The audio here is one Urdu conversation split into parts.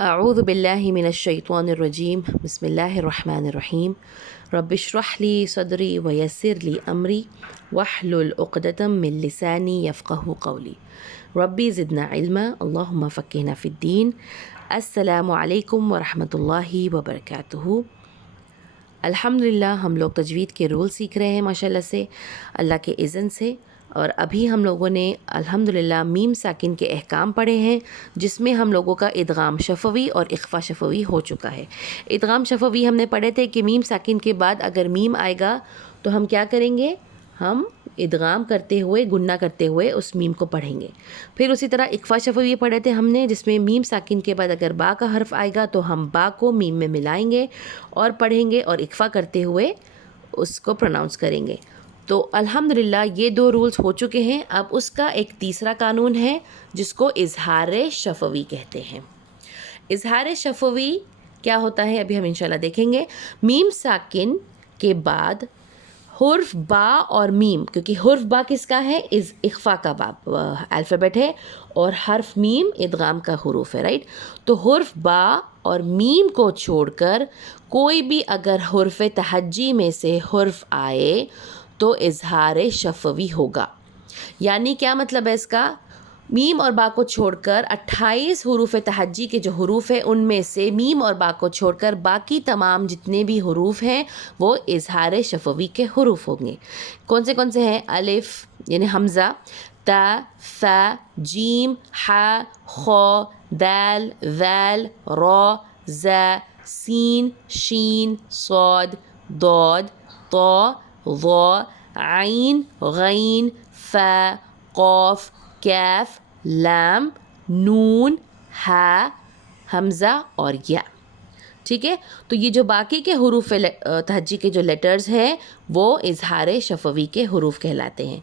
اعوذ باللہ من الشیطان الرجیم بسم اللہ الرحمن الرحیم رب اشرح لی صدری ویسر لی امری واحلل عقدۃ من لسانی یفقہوا قولی ربی زدنا علما اللہم فقہنا فی الدین۔ السلام علیکم ورحمۃ اللہ وبرکاتہ۔ الحمدللہ ہم لوگ تجوید کے رول سیکھ رہے ہیں ماشاءاللہ سے، اللہ کے اذن سے، اور ابھی ہم لوگوں نے الحمدللہ میم ساکن کے احکام پڑھے ہیں، جس میں ہم لوگوں کا ادغام شفوی اور اخفا شفوی ہو چکا ہے۔ ادغام شفوی ہم نے پڑھے تھے کہ میم ساکن کے بعد اگر میم آئے گا تو ہم کیا کریں گے، ہم ادغام کرتے ہوئے گننا کرتے ہوئے اس میم کو پڑھیں گے۔ پھر اسی طرح اخفا شفوی پڑھے تھے ہم نے، جس میں میم ساکن کے بعد اگر با کا حرف آئے گا تو ہم با کو میم میں ملائیں گے اور پڑھیں گے، اور اخفا کرتے ہوئے اس کو پروناؤنس کریں گے۔ تو الحمدللہ یہ دو رولز ہو چکے ہیں۔ اب اس کا ایک تیسرا قانون ہے جس کو اظہار شفوی کہتے ہیں۔ اظہار شفوی کیا ہوتا ہے ابھی ہم انشاءاللہ دیکھیں گے۔ میم ساکن کے بعد حرف با اور میم، کیونکہ حرف با کس کا ہے، اخفا کا باب الفابیٹ ہے، اور حرف میم ادغام کا حروف ہے، رائٹ۔ تو حرف با اور میم کو چھوڑ کر کوئی بھی اگر حرف تہجی میں سے حرف آئے تو اظہار شفوی ہوگا۔ یعنی کیا مطلب ہے اس کا، میم اور با کو چھوڑ کر 28 حروف تہجی کے جو حروف ہیں ان میں سے میم اور با کو چھوڑ کر باقی تمام جتنے بھی حروف ہیں وہ اظہار شفوی کے حروف ہوں گے۔ کون سے ہیں، الف یعنی حمزہ، تا، ثا، جیم، ح، خ، دال، ذال، را، زا، سین، شین، صاد، ضاد، طا، ظا، عین، غین، فا، قاف، کیف، لام، نون، ہا، حمزہ اور یا۔ ٹھیک ہے، تو یہ جو باقی کے حروف تہجی کے جو لیٹرز ہیں وہ اظہار شفوی کے حروف کہلاتے ہیں۔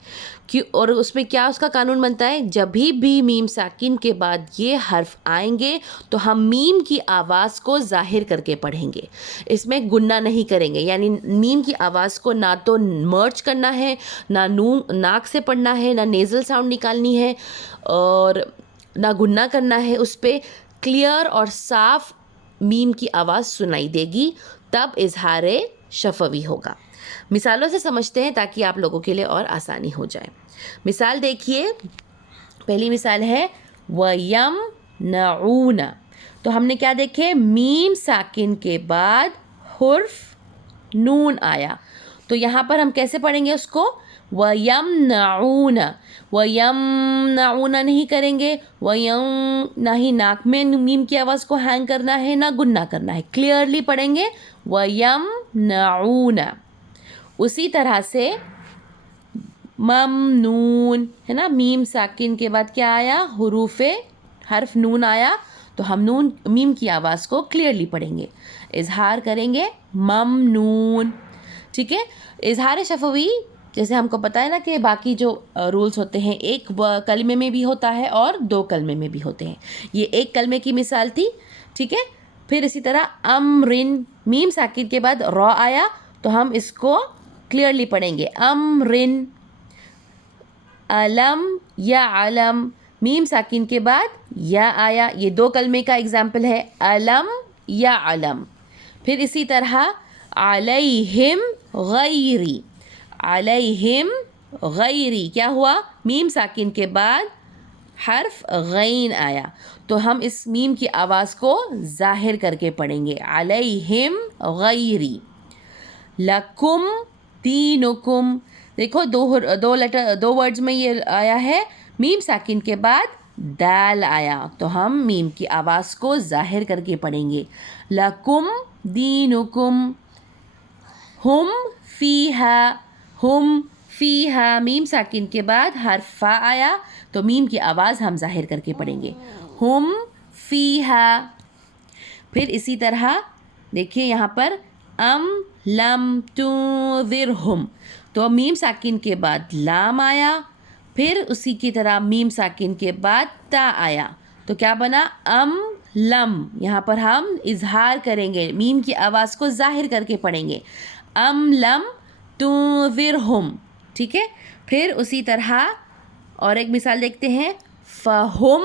اور اس میں کیا اس کا قانون بنتا ہے، جب بھی میم ساکن کے بعد یہ حرف آئیں گے تو ہم میم کی آواز کو ظاہر کر کے پڑھیں گے، اس میں گننا نہیں کریں گے۔ یعنی میم کی آواز کو نہ تو مرچ کرنا ہے، نہ ناک سے پڑھنا ہے، نہ نیزل ساؤنڈ نکالنی ہے، اور نہ گننا کرنا ہے۔ اس پہ کلیئر اور صاف میم کی آواز سنائی دے گی، تب اظہار شفوی ہوگا۔ مثالوں سے سمجھتے ہیں تاکہ آپ لوگوں کے لیے اور آسانی ہو جائے۔ مثال دیکھیے، پہلی مثال ہے وَيَمْنَعُونَ۔ تو ہم نے کیا دیکھے، میم ساکن کے بعد حرف نون آیا، تو یہاں پر ہم کیسے پڑھیں گے اس کو، وَيَمْنَعُونَ۔ وَيَمْنَعُونَ نہیں کریں گے، نہ ہی ناک میں میم کی آواز کو ہینگ کرنا ہے، نہ گننا کرنا ہے، کلیئرلی پڑھیں گے وَيَمْنَعُونَ۔ اسی طرح سے ممنون ہے نا، میم ساکن کے بعد کیا آیا، حرف نون آیا، تو ہم میم کی آواز کو کلیئرلی پڑھیں گے، اظہار کریں گے ممنون۔ ٹھیک ہے، اظہار شفوی جیسے ہم کو پتہ ہے نا کہ باقی جو رولز ہوتے ہیں، ایک کلمے میں بھی ہوتا ہے اور 2 کلمے میں بھی ہوتے ہیں۔ یہ ایک کلمے کی مثال تھی، ٹھیک ہے۔ پھر اسی طرح امرن، میم ساکن کے بعد را آیا تو ہم اس کو کلیئرلی پڑھیں گے امرن۔ علم یا علم، میم ساکن کے بعد یا آیا، یہ 2 کلمے کا اگزامپل ہے، علم یا علم۔ پھر اسی طرح علیہم غیری، علیہم غیری کیا ہوا، میم ساکن کے بعد حرف غین آیا، تو ہم اس میم کی آواز کو ظاہر کر کے پڑھیں گے علیہم غیری۔ لکم دینکم، دیکھو دو ورڈز میں یہ آیا ہے، میم ساکن کے بعد دال آیا تو ہم میم کی آواز کو ظاہر کر کے پڑھیں گے لکم دینکم۔ ہم فیہا، ہم فیہا، میم ساکن کے بعد حرف فا آیا تو میم کی آواز ہم ظاہر کر کے پڑھیں گے ہم فیہا۔ پھر اسی طرح دیکھیے یہاں پر ام لم تنذرہم، تو میم ساکن کے بعد لام آیا، پھر اسی کی طرح میم ساکن کے بعد تا آیا تو کیا بنا ام لم۔ یہاں پر ہم اظہار کریں گے، میم کی آواز کو ظاہر کر کے پڑھیں گے ام لم تنذرہم، ٹھیک ہے۔ پھر اسی طرح اور ایک مثال دیکھتے ہیں فہم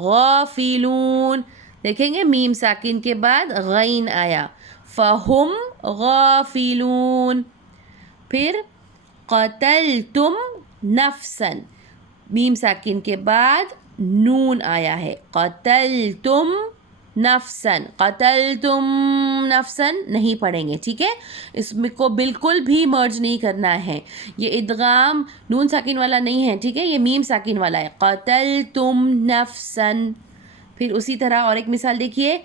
غافلون، دیکھیں گے میم ساکن کے بعد غین آیا, فہم غافلون. پھر قتلتم نفسا, میم ساکن کے بعد نون آیا ہے, قتلتم نفسن, قتلتم نفسن نہیں پڑھیں گے, ٹھیک ہے, اس میں کو بالکل بھی مرج نہیں کرنا ہے, یہ ادغام نون ساکن والا نہیں ہے, ٹھیک ہے, یہ میم ساکن والا ہے, قتلتم نفسن. پھر اسی طرح اور ایک مثال دیکھیے,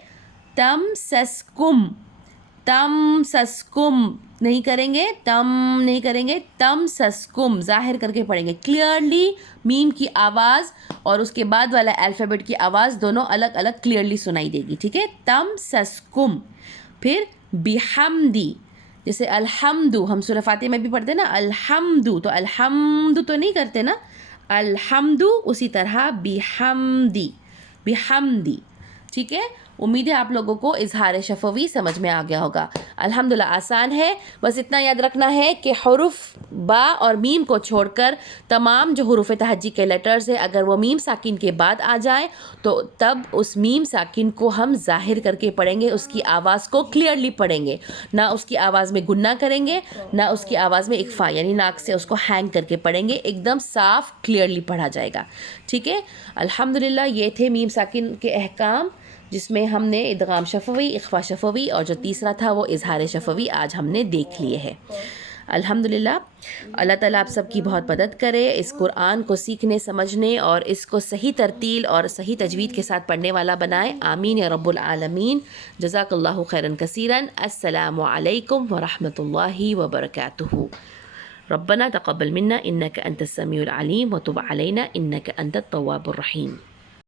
تمسسکم, تمسسکم نہیں کریں گے, تم نہیں کریں گے, تمسسکم ظاہر کر کے پڑھیں گے کلیئرلی, میم کی آواز اور اس کے بعد والا الفابیٹ کی آواز دونوں الگ الگ کلیئرلی سنائی دے گی, ٹھیک ہے, تمسسکم. پھر بحمدی, جیسے الحمد ہم سورہ فاتحہ میں بھی پڑھتے ہیں نا, الحمد, تو الحمد تو نہیں کرتے نا, الحمد, اسی طرح بحمدی, بحمدی, ٹھیک ہے. امید ہے آپ لوگوں کو اظہار شفوی سمجھ میں آ گیا ہوگا. الحمدللہ آسان ہے, بس اتنا یاد رکھنا ہے کہ حروف با اور میم کو چھوڑ کر تمام جو حروف تہجی کے لیٹرز ہیں اگر وہ میم ساکن کے بعد آ جائیں تو تب اس میم ساکن کو ہم ظاہر کر کے پڑھیں گے, اس کی آواز کو کلیئرلی پڑھیں گے, نہ اس کی آواز میں گنہ کریں گے, نہ اس کی آواز میں اخفا یعنی ناک سے اس کو ہینگ کر کے پڑھیں گے, ایک دم صاف کلیئرلی پڑھا جائے گا, ٹھیک ہے. الحمدللہ یہ تھے میم ساکن کے احکام, جس میں ہم نے ادغام شفوی, اخفا شفوی اور جو تیسرا تھا وہ اظہار شفوی آج ہم نے دیکھ لیے ہیں. الحمدللہ اللہ تعالیٰ آپ سب کی بہت مدد کرے اس قرآن کو سیکھنے, سمجھنے اور اس کو صحیح ترتیل اور صحیح تجوید کے ساتھ پڑھنے والا بنائے, آمین یا رب العالمین. جزاک اللہ خیراً کثیراً. السلام علیکم ورحمۃ اللہ وبرکاتہ. ربنا تقبل منا انك انت السميع العليم وتب علينا انك انت التواب الرحيم.